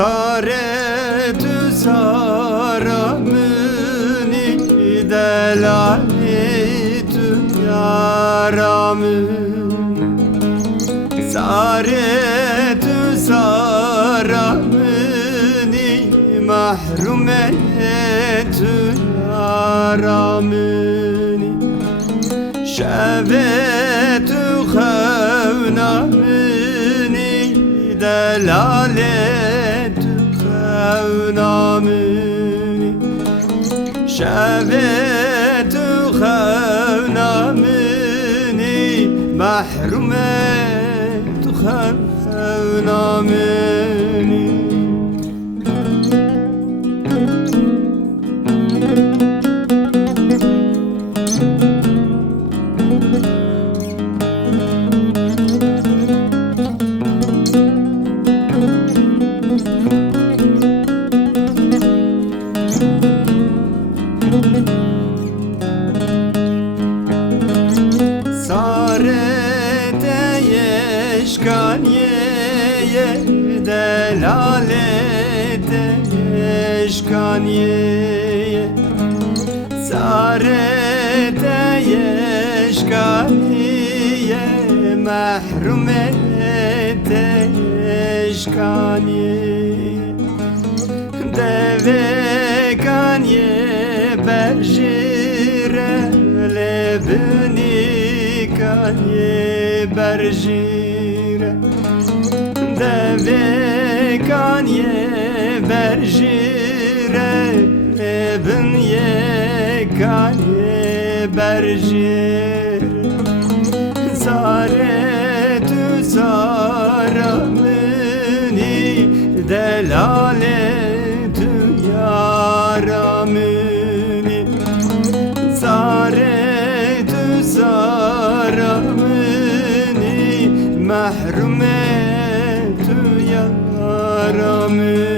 Saretü saramuni delaletü yaramın. Saretü saramuni mahrumetü yaramın. Şevetü khevnamuni delaletü khevnamuni. Şevetü khevnamuni mahrumetü khevnamuni. Sarete yeşkaniye delalete yeşkaniye. Sarete yeşkaniye mahrumete yeşkaniye. Devekaniye berjire lebni kaniye berjire. Devekaniye berjire lebniye kaniye berjire. Saretü saramuni delaletü yaramuni. Saretü saramuni mahrumetü yaramuni.